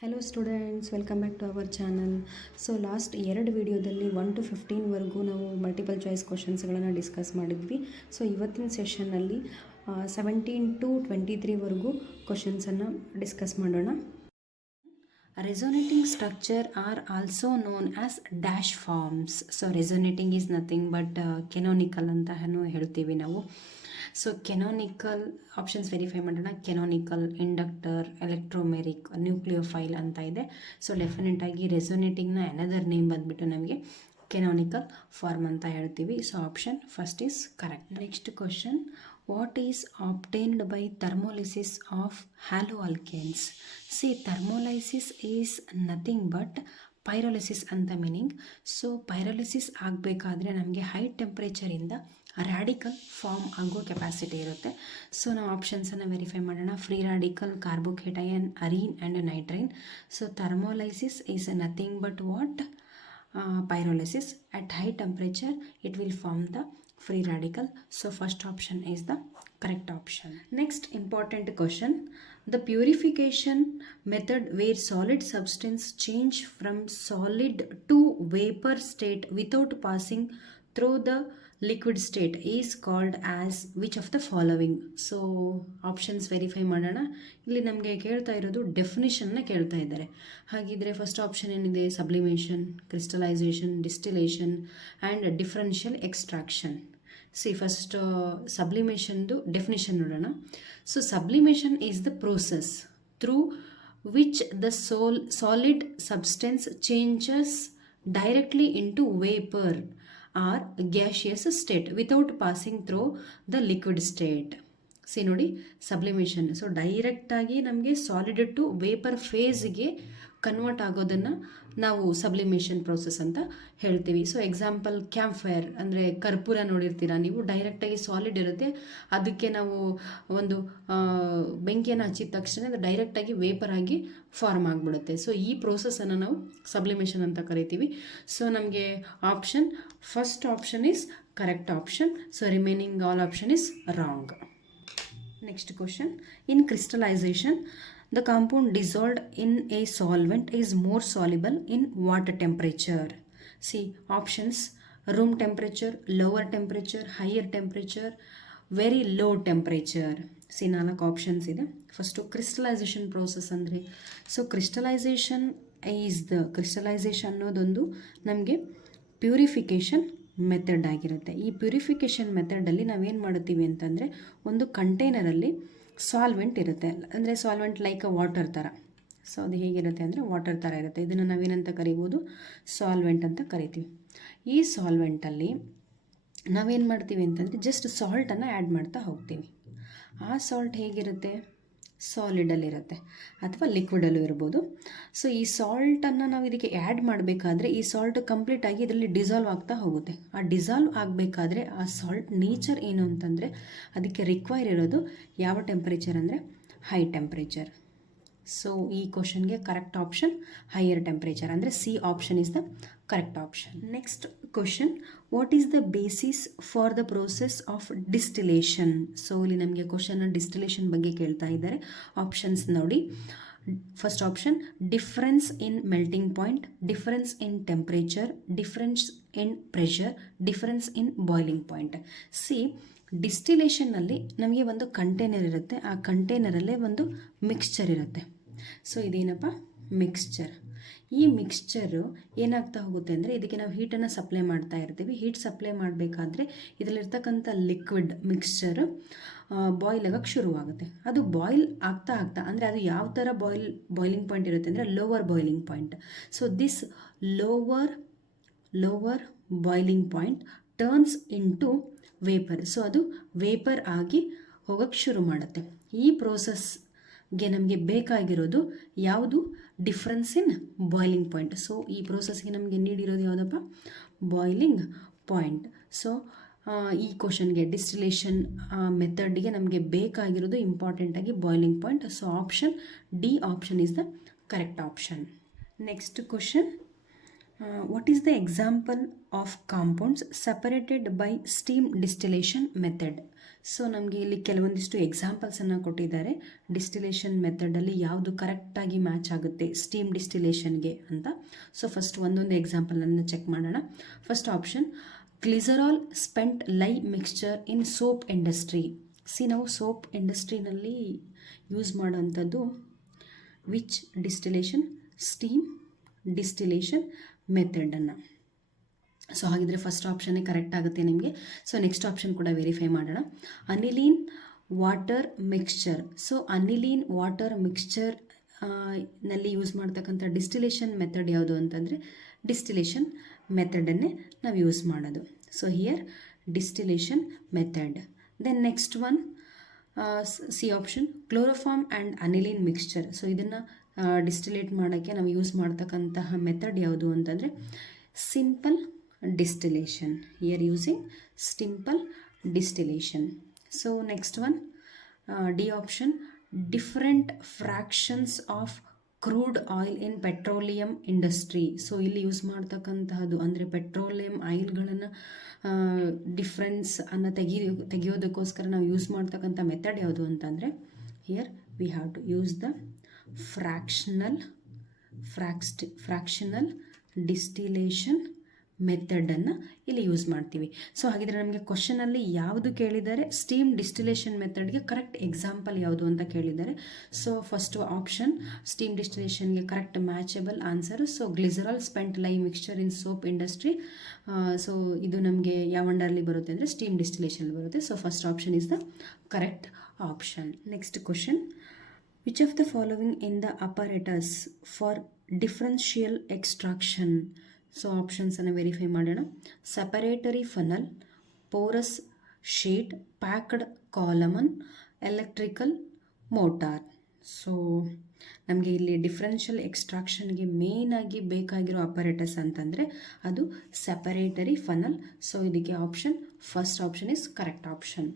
Hello students, welcome back to our channel. So last 2 ವಿಡಿಯೋದಲ್ಲಿ 1 to 15ವರೆಗೂ ನಾವು multiple choice ಕ್ವಶನ್ಸ್ಗಳನ್ನು ಡಿಸ್ಕಸ್ ಮಾಡಿದ್ವಿ. ಸೊ ಇವತ್ತಿನ ಸೆಷನ್ನಲ್ಲಿ 17 to 23ವರೆಗೂ ಕ್ವಶನ್ಸನ್ನು ಡಿಸ್ಕಸ್ ಮಾಡೋಣ. Resonating structure are also known as dash forms. So resonating is nothing but canonical ಅಂತ ಹೇಳ್ತೀವಿ ನಾವು. ಸೊ ಕೆನೋನಿಕಲ್ ಆಪ್ಷನ್ಸ್ ವೆರಿಫೈ ಮಾಡೋಣ. ಕೆನೋನಿಕಲ್, ಇಂಡಕ್ಟರ್, ಎಲೆಕ್ಟ್ರೋಮೆರಿಕ್, ನ್ಯೂಕ್ಲಿಯೋಫೈಲ್ ಅಂತ ಇದೆ. ಸೊ ಡೆಫಿನೆಟಾಗಿ ರೆಸೊನೇಟಿಂಗ್ನ ಅನದರ್ ನೇಮ್ ಬಂದುಬಿಟ್ಟು ನಮಗೆ ಕೆನೋನಿಕಲ್ ಫಾರ್ಮ್ ಅಂತ ಹೇಳ್ತೀವಿ. So option first is correct. Next question, what is obtained by thermolysis of halo alkanes? C, thermolysis is nothing but pyrolysis ಅಂತ ಮೀನಿಂಗ್. ಸೊ ಪೈರೋಲಿಸಿಸ್ ಆಗಬೇಕಾದ್ರೆ ನಮಗೆ ಹೈ ಟೆಂಪ್ರೇಚರಿಂದ ರ್ಯಾಡಿಕಲ್ ಫಾರ್ಮ್ ಆಗೋ capacity ಇರುತ್ತೆ. ಸೊ ನಾವು ಆಪ್ಷನ್ಸನ್ನು ವೆರಿಫೈ ಮಾಡೋಣ. Free radical, carbocation, arene and nitrene. So thermolysis is nothing but what? pyrolysis. At high temperature it will form the free radical. So first option is the correct option. Next important question, the purification method where solid substance change from solid to vapor state without passing through the liquid state is called as which of the following? So options verify ಮಾಡೋಣ. ಇಲ್ಲಿ ನಮಗೆ ಕೇಳ್ತಾ ಇರೋದು ಡೆಫಿನಿಷನ್ನ ಕೇಳ್ತಾ ಇದ್ದಾರೆ. ಹಾಗಿದ್ರೆ first option ಏನಿದೆ? Sublimation, crystallisation, distillation and differential extraction. C, first ಸಬ್ಲಿಮೇಷನ್ದು ಡೆಫಿನಿಷನ್ ನೋಡೋಣ. So sublimation is the process through which the solid substance changes directly into vapor or gaseous state without passing through the liquid state. C ನೋಡಿ, sublimation. So ಡೈರೆಕ್ಟಾಗಿ ನಮಗೆ solid to vapour ಫೇಸ್ಗೆ convert ಆಗೋದನ್ನು ನಾವು sublimation process ಅಂತ ಹೇಳ್ತೀವಿ. So example, camp fire ಅಂದರೆ ಕರ್ಪೂರ ನೋಡಿರ್ತೀರ ನೀವು. ಡೈರೆಕ್ಟಾಗಿ ಸಾಲಿಡ್ ಇರುತ್ತೆ, ಅದಕ್ಕೆ ನಾವು ಒಂದು ಬೆಂಕಿಯನ್ನು ಹಚ್ಚಿದ ತಕ್ಷಣ ಅದು ಡೈರೆಕ್ಟಾಗಿ ವೇಪರ್ ಆಗಿ ಫಾರ್ಮ್ ಆಗಿಬಿಡುತ್ತೆ. ಸೊ ಈ ಪ್ರೋಸೆಸನ್ನು ನಾವು ಸಬ್ಲಿಮೇಷನ್ ಅಂತ ಕರಿತೀವಿ. ಸೊ ನಮಗೆ option first option is correct option. So remaining all option is wrong. Next question, in crystallization the compound dissolved in a solvent is more soluble in what temperature? See options: room temperature, lower temperature, higher temperature, very low temperature. See, 4 options ಇದೆ. First crystallisation process ಅಂದರೆ, so crystallisation ಅನ್ನೋದೊಂದು ನಮಗೆ purification method ಆಗಿರುತ್ತೆ. ಈ purification ಮೆಥಡಲ್ಲಿ ನಾವೇನು ಮಾಡುತ್ತೀವಿ ಅಂತಂದರೆ, ಒಂದು ಕಂಟೈನರಲ್ಲಿ solvent ಇರುತ್ತೆ. ಅಂದರೆ ಸಾಲ್ವೆಂಟ್ ಲೈಕ್ ವಾಟರ್ ಥರ. ಸೊ ಅದು ಹೇಗಿರುತ್ತೆ ಅಂದರೆ ವಾಟರ್ ಥರ ಇರುತ್ತೆ. ಇದನ್ನು ನಾವೇನಂತ ಕರಿಬೋದು? ಸಾಲ್ವೆಂಟ್ ಅಂತ ಕರಿತೀವಿ. ಈ ಸಾಲ್ವೆಂಟಲ್ಲಿ ನಾವೇನು ಮಾಡ್ತೀವಿ ಅಂತಂದರೆ ಜಸ್ಟ್ ಸಾಲ್ಟನ್ನು ಆ್ಯಡ್ ಮಾಡ್ತಾ ಹೋಗ್ತೀವಿ. ಆ ಸಾಲ್ಟ್ ಹೇಗಿರುತ್ತೆ? ಸಾಲಿಡಲ್ಲಿರುತ್ತೆ ಅಥವಾ ಲಿಕ್ವಿಡಲ್ಲೂ ಇರ್ಬೋದು. ಸೊ ಈ ಸಾಲ್ಟನ್ನು ನಾವು ಇದಕ್ಕೆ ಆ್ಯಡ್ ಮಾಡಬೇಕಾದ್ರೆ ಈ ಸಾಲ್ಟ್ ಕಂಪ್ಲೀಟಾಗಿ ಇದರಲ್ಲಿ ಡಿಸಾಲ್ವ್ ಆಗ್ತಾ ಹೋಗುತ್ತೆ. ಆ ಡಿಸಾಲ್ವ್ ಆಗಬೇಕಾದ್ರೆ ಆ ಸಾಲ್ಟ್ ನೇಚರ್ ಏನು ಅಂತಂದರೆ, ಅದಕ್ಕೆ ರಿಕ್ವೈರ್ ಇರೋದು ಯಾವ ಟೆಂಪ್ರೇಚರ್ ಅಂದರೆ ಹೈ ಟೆಂಪ್ರೇಚರ್. ಸೊ ಈ ಕ್ವಶನ್ಗೆ ಕರೆಕ್ಟ್ ಆಪ್ಷನ್ ಹೈಯರ್ ಟೆಂಪ್ರೇಚರ್, ಅಂದರೆ C option is the correct option. Next question, what is the basis for the process of distillation? So ಇಲ್ಲಿ ನಮಗೆ ಕ್ವಶನ್ ಡಿಸ್ಟಿಲೇಷನ್ ಬಗ್ಗೆ ಕೇಳ್ತಾ ಇದ್ದಾರೆ. ಆಪ್ಷನ್ಸ್ ನೋಡಿ. First option, difference in melting point, difference in temperature, difference in pressure, difference in boiling point. C, ಡಿಸ್ಟಿಲೇಷನ್ನಲ್ಲಿ ನಮಗೆ ಒಂದು container ಇರುತ್ತೆ. ಆ ಕಂಟೈನರಲ್ಲೇ ಒಂದು ಮಿಕ್ಸ್ಚರ್ ಇರುತ್ತೆ. ಸೊ ಇದೇನಪ್ಪ? ಮಿಕ್ಸ್ಚರ್. ಈ ಮಿಕ್ಸ್ಚರು ಏನಾಗ್ತಾ ಹೋಗುತ್ತೆ ಅಂದರೆ, ಇದಕ್ಕೆ ನಾವು ಹೀಟನ್ನು ಸಪ್ಲೈ ಮಾಡ್ತಾ ಇರ್ತೀವಿ. ಹೀಟ್ ಸಪ್ಲೈ ಮಾಡಬೇಕಾದ್ರೆ ಇದರಲ್ಲಿರ್ತಕ್ಕಂಥ ಲಿಕ್ವಿಡ್ ಮಿಕ್ಸ್ಚರು ಬಾಯ್ಲ್ ಆಗೋಕ್ಕೆ ಶುರುವಾಗುತ್ತೆ. ಅದು ಬಾಯ್ಲ್ ಆಗ್ತಾ ಅಂದರೆ ಅದು ಯಾವ ಥರ ಬಾಯ್ಲಿಂಗ್ ಪಾಯಿಂಟ್ ಇರುತ್ತೆ ಅಂದರೆ lower boiling point. So this lower boiling point turns into vapour. So ಅದು ವೇಪರ್ ಆಗಿ ಹೋಗೋಕ್ಕೆ ಶುರು ಮಾಡುತ್ತೆ. ಈ ಪ್ರೋಸೆಸ್ಗೆ ನಮಗೆ ಬೇಕಾಗಿರೋದು ಯಾವುದು? Difference in boiling point. So ಈ ಪ್ರೋಸೆಸ್ಗೆ ನಮಗೆ ನೀಡಿರೋದು ಯಾವುದಪ್ಪ? Boiling point. ಸೊ ಈ ಕ್ವಶನ್ಗೆ ಡಿಸ್ಟಿಲೇಷನ್ ಮೆಥಡ್ಗೆ ನಮಗೆ ಬೇಕಾಗಿರೋದು ಇಂಪಾರ್ಟೆಂಟಾಗಿ boiling point. So option D option is the correct option. Next question, what is the example of compounds separated by steam distillation method? So ನಮಗೆ ಇಲ್ಲಿ ಕೆಲವೊಂದಿಷ್ಟು ಎಕ್ಸಾಂಪಲ್ಸನ್ನು ಕೊಟ್ಟಿದ್ದಾರೆ ಡಿಸ್ಟಿಲೇಷನ್ ಮೆಥಡಲ್ಲಿ ಯಾವುದು ಕರೆಕ್ಟಾಗಿ ಮ್ಯಾಚ್ ಆಗುತ್ತೆ ಸ್ಟೀಮ್ ಡಿಸ್ಟಿಲೇಷನ್ಗೆ ಅಂತ. ಸೊ ಫಸ್ಟ್ ಒಂದೊಂದು ಎಕ್ಸಾಂಪಲನ್ನು ಚೆಕ್ ಮಾಡೋಣ. First option glycerol spent lye mixture in soap industry. ನಾವು ಸೋಪ್ ಇಂಡಸ್ಟ್ರಿನಲ್ಲಿ ಯೂಸ್ ಮಾಡೋವಂಥದ್ದು ವಿಚ್ ಡಿಸ್ಟಿಲೇಷನ್ ಸ್ಟೀಮ್ ಡಿಸ್ಟಿಲೇಷನ್ ಮೆಥಡನ್ನು. ಸೊ ಹಾಗಿದ್ರೆ ಫಸ್ಟ್ ಆಪ್ಷನ್ನೇ ಕರೆಕ್ಟ್ ಆಗುತ್ತೆ ನಿಮಗೆ. ಸೊ ನೆಕ್ಸ್ಟ್ ಆಪ್ಷನ್ ಕೂಡ ವೆರಿಫೈ ಮಾಡೋಣ. Aniline water mixture. So aniline water mixture ನಲ್ಲಿ ಯೂಸ್ ಮಾಡ್ತಕ್ಕಂಥ ಡಿಸ್ಟಿಲೇಷನ್ ಮೆಥಡ್ ಯಾವುದು ಅಂತಂದರೆ ಡಿಸ್ಟಿಲೇಷನ್ ಮೆಥಡನ್ನೇ ನಾವು ಯೂಸ್ ಮಾಡೋದು. So here distillation method. Then next one C option chloroform and ಅನಿಲೀನ್ mixture. So ಇದನ್ನು ಡಿಸ್ಟಿಲೇಟ್ ಮಾಡೋಕ್ಕೆ ನಾವು ಯೂಸ್ ಮಾಡ್ತಕ್ಕಂತಹ ಮೆಥಡ್ ಯಾವುದು ಅಂತಂದರೆ simple distillation. Here using simple distillation. So next one D option different fractions of crude oil in petroleum industry. So ಇಲ್ಲಿ use ಮಾಡ್ತಕ್ಕಂತಹದ್ದು ಅಂದರೆ petroleum ಆಯಿಲ್ಗಳನ್ನು difference ಅನ್ನು ತೆಗೆಯೋದಕ್ಕೋಸ್ಕರ ನಾವು ಯೂಸ್ ಮಾಡ್ತಕ್ಕಂಥ ಮೆಥಡ್ ಯಾವುದು ಅಂತಂದರೆ here we have to use the fractional distillation ಮೆಥಡನ್ನು ಇಲ್ಲಿ use ಮಾಡ್ತೀವಿ. ಸೊ ಹಾಗಿದ್ರೆ ನಮಗೆ ಕ್ವಶನಲ್ಲಿ ಯಾವುದು ಕೇಳಿದ್ದಾರೆ ಸ್ಟೀಮ್ ಡಿಸ್ಟಿಲೇಷನ್ ಮೆಥಡ್ಗೆ ಕರೆಕ್ಟ್ ಎಕ್ಸಾಂಪಲ್ ಯಾವುದು ಅಂತ ಕೇಳಿದ್ದಾರೆ. ಸೊ ಫಸ್ಟ್ ಆಪ್ಷನ್ ಸ್ಟೀಮ್ ಡಿಸ್ಟಿಲೇಷನ್ಗೆ correct matchable answer. So glycerol spent lye mixture in soap industry. So ಇದು ನಮಗೆ ಯಾವ ಅಂಡರ್ಲಿ ಬರುತ್ತೆ ಅಂದರೆ ಸ್ಟೀಮ್ ಡಿಸ್ಟಿಲೇಷನ್ ಬರುತ್ತೆ. So first option is the correct option. Next question which of the following in the apparatus for differential extraction. So ಆಪ್ಷನ್ಸನ್ನು verify ಮಾಡೋಣ. Separatory funnel, porous sheet, packed column, electrical motor. So ನಮಗೆ ಇಲ್ಲಿ differential ಎಕ್ಸ್ಟ್ರಾಕ್ಷನ್ಗೆ ಮೇಯ್ನಾಗಿ ಬೇಕಾಗಿರೋ apparatus ಅಂತಂದರೆ ಅದು separatory funnel. So ಇದಕ್ಕೆ option first option is correct option.